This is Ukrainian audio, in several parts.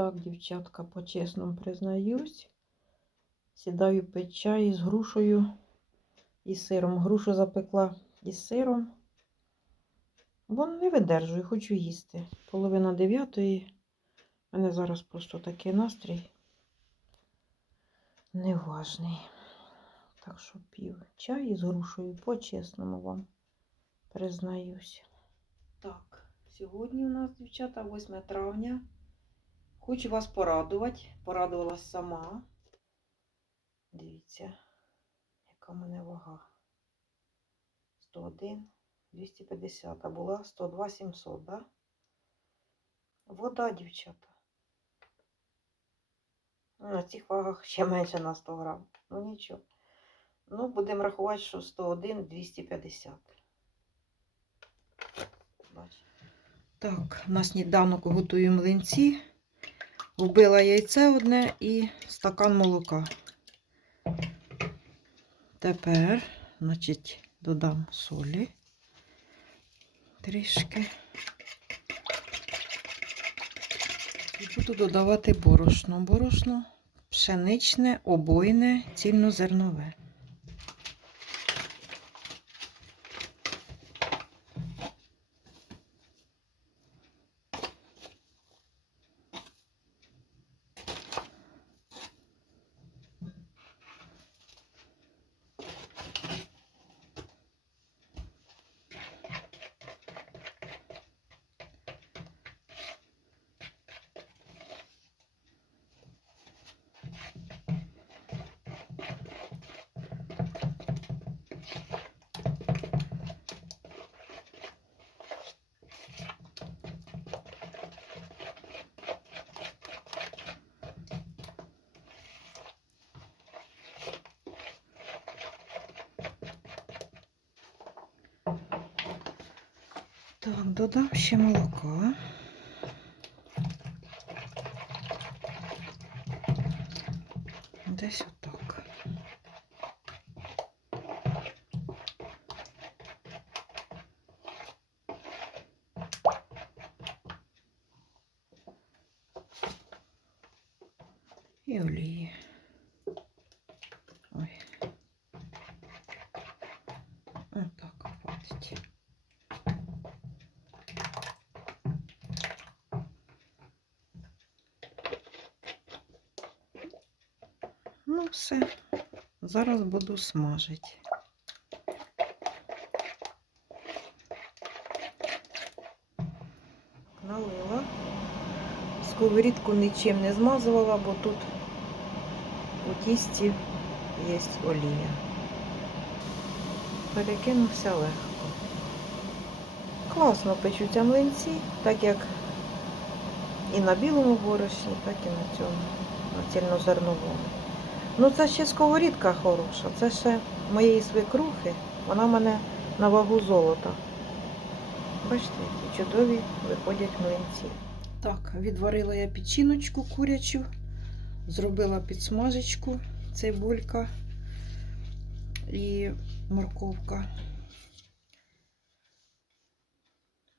Так, дівчатка, по-чесному признаюсь. Сідаю пить чай із грушею і сиром. Грушу запекла із сиром. Бо не видержую, хочу їсти. Половина дев'ятої. У мене зараз просто такий настрій неважний. Так що пів чай із грушею, по-чесному вам признаюсь. Так, сьогодні у нас, дівчата, 8 травня. Хочу вас порадувати. Порадувалась сама. Дивіться, яка в мене вага. 101, 250, а була 102 700, да? Вода, дівчата. Ну, На цих вагах ще менше на 100 грам. Ну нічого. Ну, будемо рахувати, що 101 250. Бачите. Так, на сніданок готую млинці. Вбила яйце одне і стакан молока. Тепер, значить, додам солі трішки. І буду додавати борошно. Борошно пшеничне, обойне, цільнозернове. Так, додам ще молока. Десь отак. І олії. Ой. Отак хватить. Ну, все. Зараз буду смажити. Налила. Сковорідку нічим не змазувала, бо тут у тісті є олія. Перекинувся легко. Класно печуться млинці, так як і на білому борошні, так і на цьому, на цільнозерновому. Ну, це ще сковорідка хороша. Це ще моєї свекрухи. Вона в мене на вагу золота. Бачите, які чудові виходять млинці. Так, відварила я печіночку курячу, зробила підсмажечку, цибулька і морковка.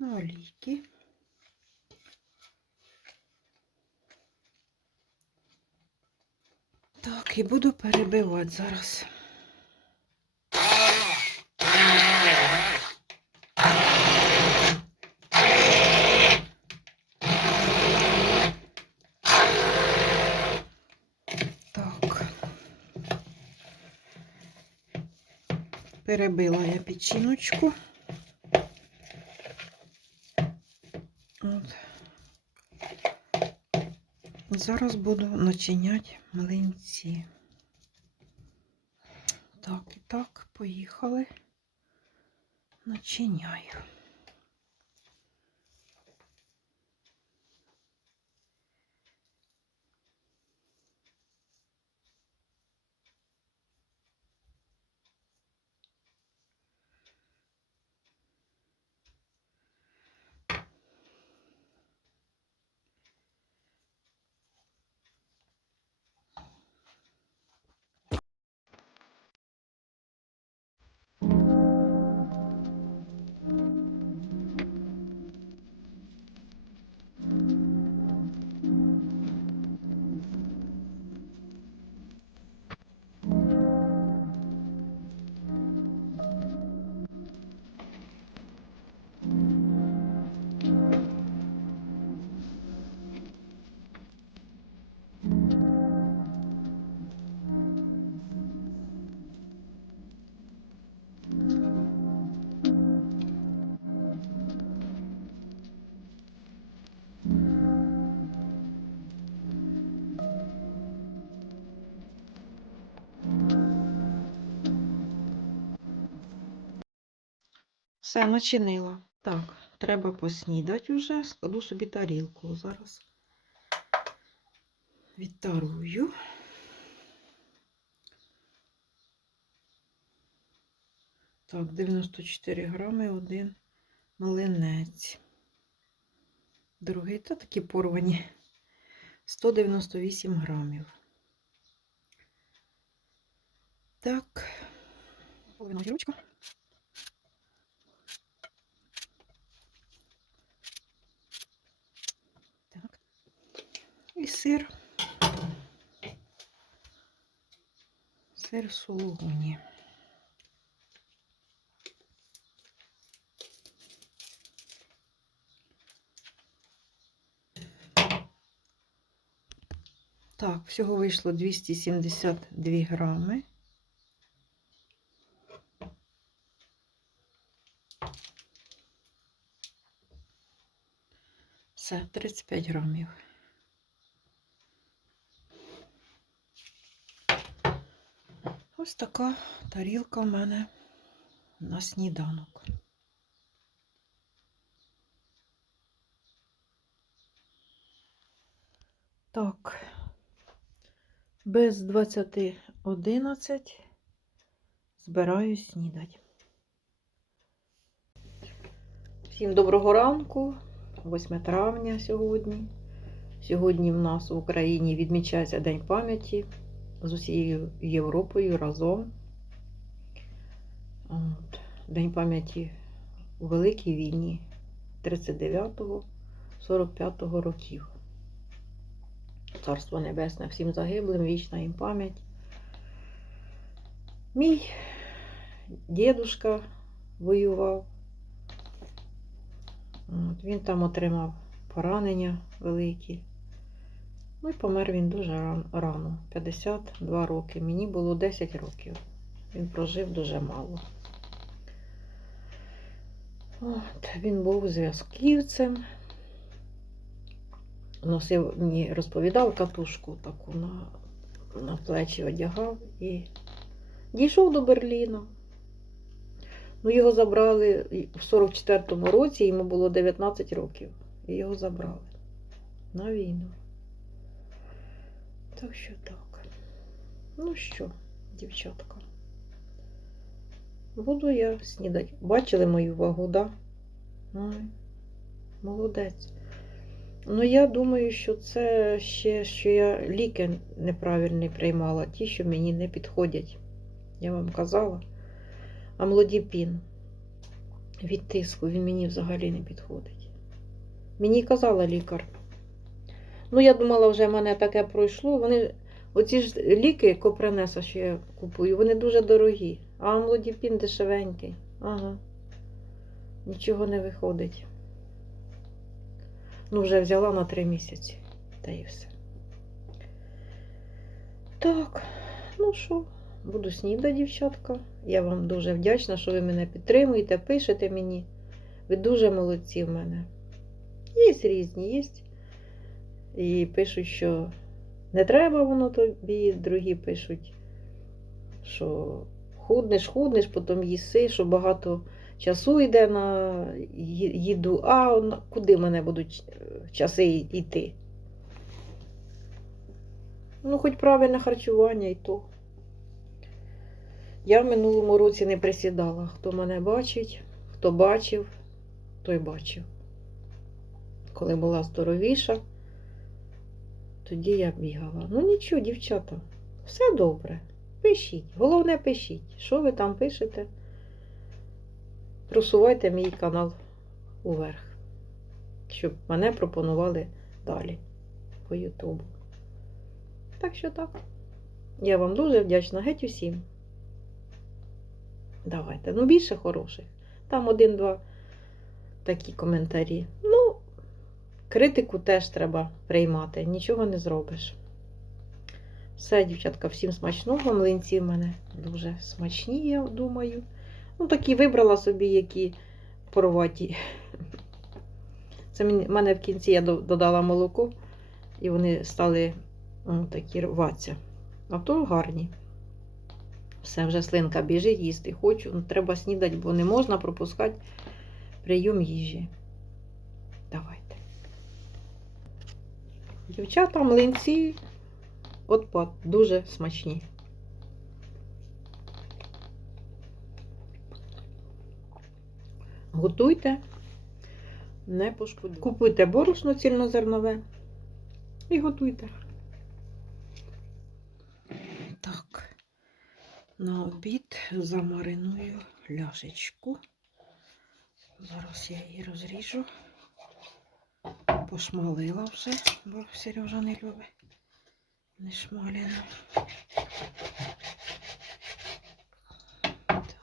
Олійки. Так, і буду перебивати зараз. Так. Перебила я печіночку. Зараз буду начиняти млинці. Так, і так, поїхали. Начиняю. Все, начинила. Так, треба поснідати вже. Складу собі тарілку зараз. Відтарую. Так, 94 грами один млинець. Другий, та такі порвані. 198 грамів. Так, половина огірочка. Сир. Сир сулугуні. Так, всього вийшло 272 грами. Все, 35 грамів. Ось така тарілка в мене на сніданок. Так, без 20.11 збираюсь снідати. Всім доброго ранку, 8 травня сьогодні. Сьогодні в нас в Україні відмічається День пам'яті з усією Європою разом. От. День пам'яті у Великій війні 39-45 років. Царство Небесне всім загиблим, вічна їм пам'ять. Мій дідушка воював. От, він там отримав поранення великі. Ну і помер він дуже рано, 52 роки. Мені було 10 років. Він прожив дуже мало. От, він був зв'язківцем. Носив, мені розповідав катушку таку на, на плечі одягав і дійшов до Берліна. Ну, його забрали в 44-му році, йому було 19 років. І його забрали на війну. Так що так. Ну що, дівчатка. Буду я снідати. Бачили мою вагу, да? Ай, молодець. Ну, я думаю, що це ще, що я ліки неправильні приймала, ті, що мені не підходять. Я вам казала. Амлодіпін від тиску, він мені взагалі не підходить. Мені казала лікар. Ну, я думала, вже в мене таке пройшло. Вони, оці ж ліки Копренеса, що я купую, вони дуже дорогі. А амлодіпін дешевенький. Ага. Нічого не виходить. Ну, вже взяла на три місяці. Та і все. Так, ну що, буду снідати, дівчатка. Я вам дуже вдячна, що ви мене підтримуєте, пишете мені. Ви дуже молодці в мене. Є різні, є. І пишуть, що не треба воно тобі, другі пишуть, що худнеш, худнеш, потім їси, що багато часу йде на їду, а куди мене будуть е, часи йти? Ну, хоч правильне харчування і то. Я в минулому році не присідала. Хто мене бачить, хто бачив, той бачив. Коли була здоровіша, тоді я бігала. Ну нічого, дівчата, все добре. Пишіть. Головне, пишіть. Що ви там пишете? Просувайте мій канал уверх, щоб мене пропонували далі по Ютубу. Так що так. Я вам дуже вдячна геть усім. Давайте. Ну, більше хороших. Там один-два такі коментарі. Ну, критику теж треба приймати, нічого не зробиш. Все, дівчатка, всім смачного. Млинці в мене дуже смачні, я думаю. Ну, такі вибрала собі, які порваті. Це в мене в кінці я додала молоко, і вони стали м, такі рватися. А то гарні. Все, вже слинка біжить їсти. Хочу, ну, треба снідати, бо не можна пропускати прийом їжі. Давайте. Дівчата, млинці, отпад, дуже смачні. Готуйте, не пошкодуйте. Купуйте борошно цільнозернове і готуйте. Так, на обід замариную ляшечку. Зараз я її розріжу. Пошмалила вже, бо Сережа не любить. Не шмаляну. Так.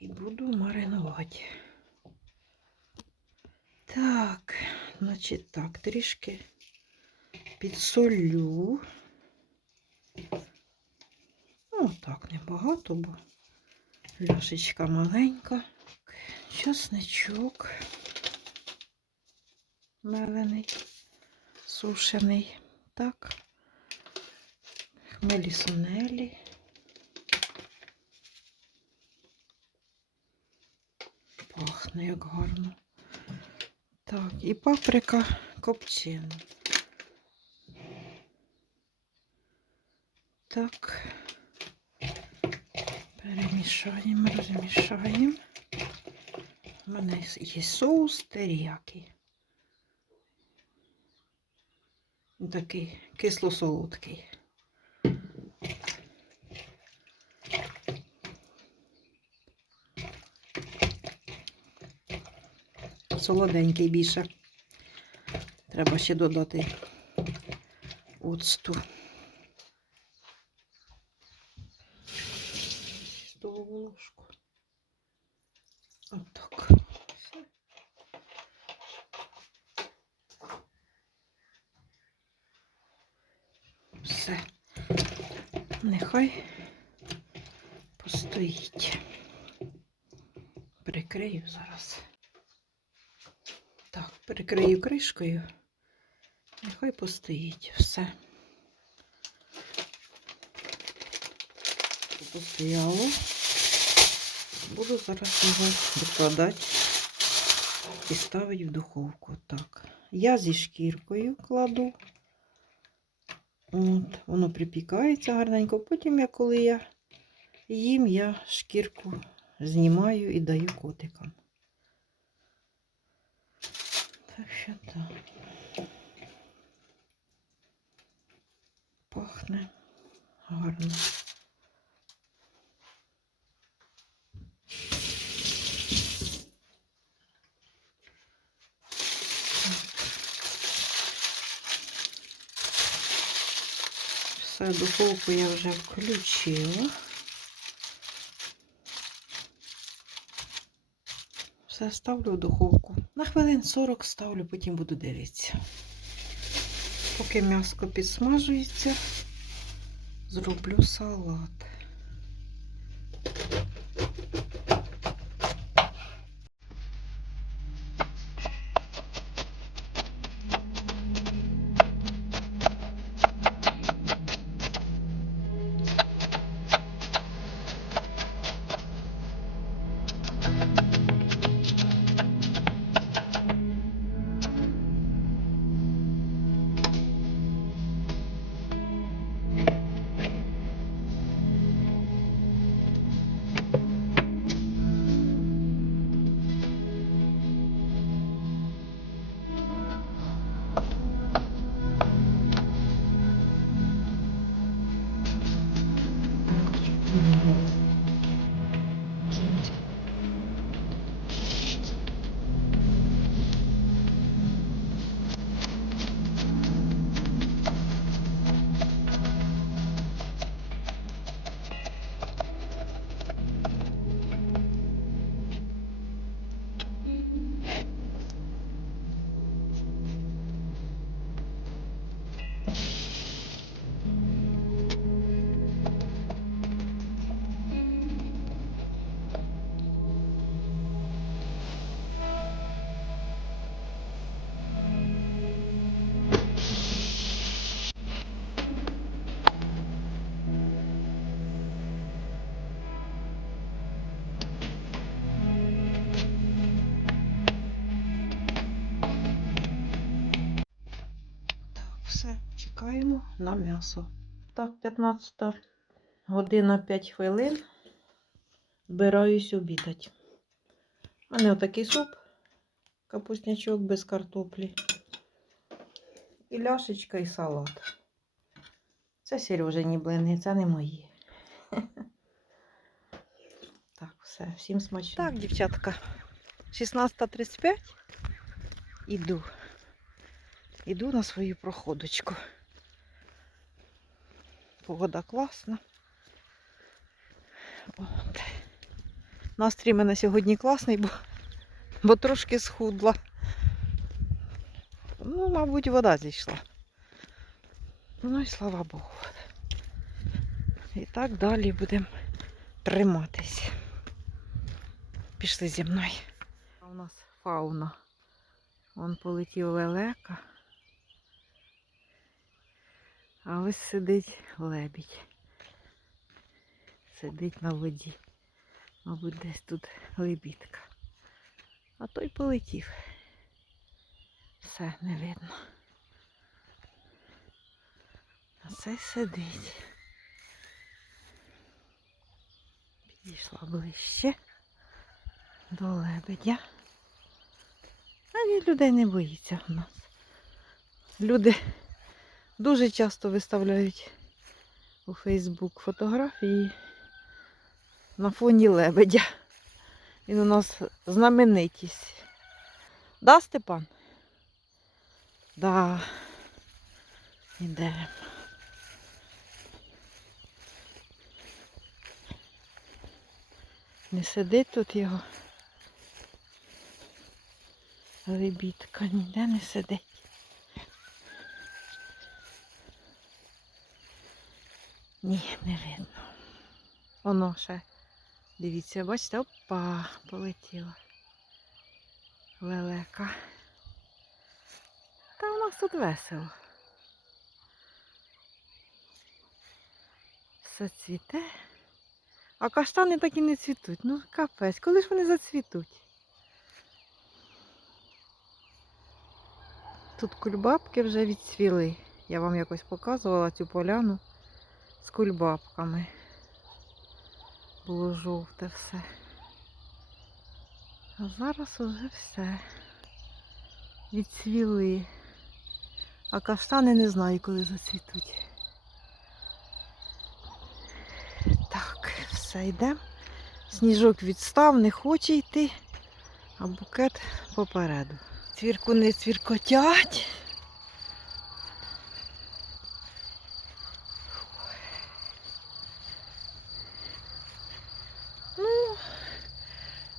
І буду маринувати. Так, значить так, трішки підсолю. Ну, так, небагато, бо ляшечка маленька. Часничок мелений, сушений. Так. Хмелі сунелі. Пахне як гарно. Так, і паприка копчена. Так. Перемішаємо, розмішаємо. У мене є соус теріякі. Він Такий кисло-солодкий. Солоденький більше. Треба ще додати оцту. Столову ложку. Отак. Все. Все. Нехай постоїть. Прикрию зараз. Так, прикрию кришкою. Нехай постоїть все. Постояло. Буду зараз його викладати і ставити в духовку. Так. Я зі шкіркою кладу. От, воно припікається гарненько. Потім, я, коли я їм, я шкірку знімаю і даю котикам. Так що так. Пахне гарно. Все, духовку я вже включила. Все, ставлю в духовку. На хвилин 40 ставлю, потім буду дивитися. Поки м'яско підсмажується, зроблю салат. На м'ясо. Так, 15 година 5 хвилин. Збираюсь обідати. У мене отакий суп, капуснячок без картоплі. І ляшечка, і салат. Це Сережині блини, це не мої. Так, все, всім смачно. Так, дівчатка, 16.35. Іду. Іду на свою проходочку. Погода класна. От. Настрій мене сьогодні класний, бо, бо трошки схудла. Ну, мабуть, вода зійшла. Ну і слава Богу. І так далі будемо триматись. Пішли зі мною. У нас фауна. Вон полетів лелека. А ось сидить лебідь. Сидить на воді. Мабуть, десь тут лебідка. А той полетів. Все не видно. А цей сидить. Підійшла ближче до лебедя. А він людей не боїться в нас. Люди дуже часто виставляють у Фейсбук фотографії на фоні лебедя. Він у нас знаменитість. Да, Степан? Да. Ідемо. Не сидить тут його. Лебідка ніде не сидить. Ні, не видно. Воно ще. Дивіться, бачите, опа, полетіла. Лелека. Та у нас тут весело. Все цвіте. А каштани так і не цвітуть. Ну, капець, коли ж вони зацвітуть? Тут кульбабки вже відцвіли. Я вам якось показувала цю поляну з кульбабками. Було жовте все. А зараз уже все. Відцвіли. А каштани не знаю, коли зацвітуть. Так, все йде. Сніжок відстав, не хоче йти, а букет попереду. Цвірку не цвіркотять. Ну,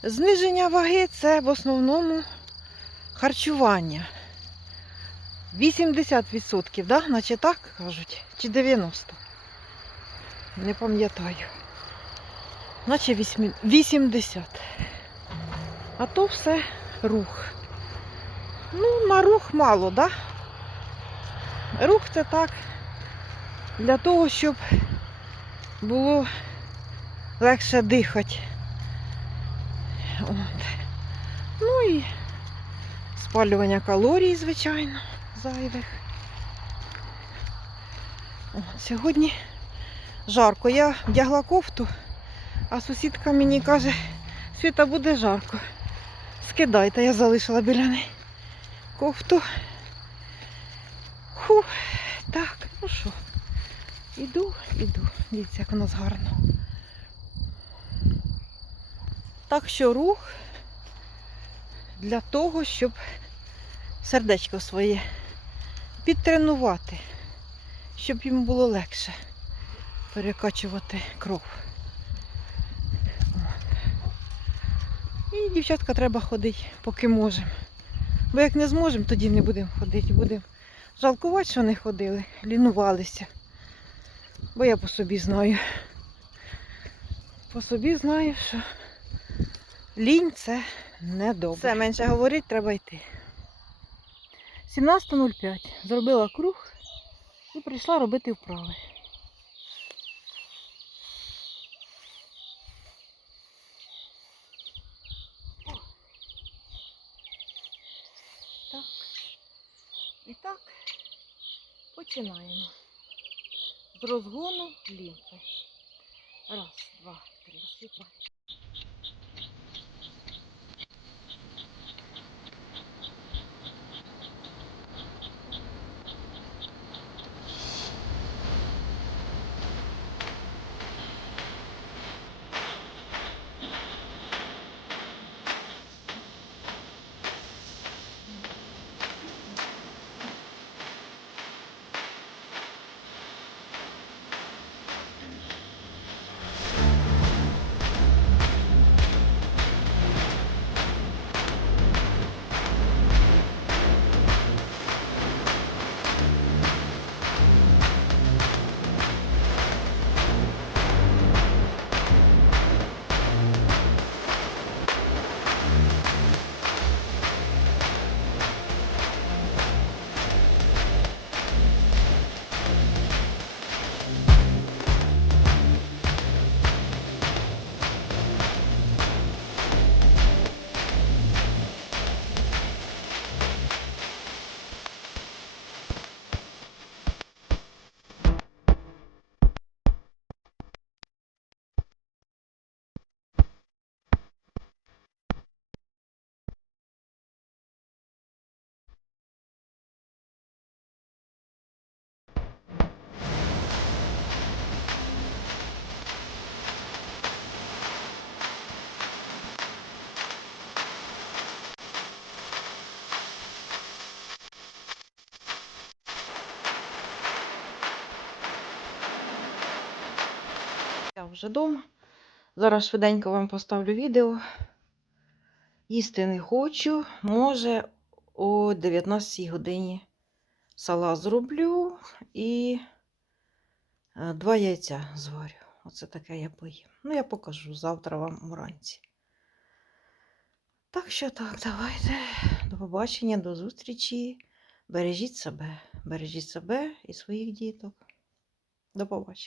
зниження ваги це в основному харчування. 80%, да? наче так кажуть, чи 90%. Не пам'ятаю. Наче 80. А то все рух. Ну, на рух мало, да? Рух це так для того, щоб було легше дихати. От. Ну і спалювання калорій, звичайно, зайвих. От, сьогодні жарко. Я вдягла кофту, а сусідка мені каже, Світа буде жарко. Скидайте, я залишила біля неї кофту. Фу, так, ну що, іду, іду. Дивіться, як у нас гарно. Так що рух для того, щоб сердечко своє підтренувати, щоб йому було легше перекачувати кров. І дівчатка треба ходити, поки можемо. Бо як не зможемо, тоді не будемо ходити. Будемо жалкувати, що не ходили, лінувалися. Бо я по собі знаю. По собі знаю, що лінь це не добре. Все, менше говорити, треба йти. 17.05. Зробила круг і прийшла робити вправи. Так. І так Починаємо. З розгону лімфи. Раз, два, три, світла. Вже вдома. Зараз швиденько вам поставлю відео. Їсти не хочу. Може, о 19 годині салат зроблю і е, два яйця зварю. Оце таке я поїм. Ну, я покажу завтра вам вранці. Так що так, давайте. До побачення, до зустрічі. Бережіть себе, бережіть себе і своїх діток. До побачення.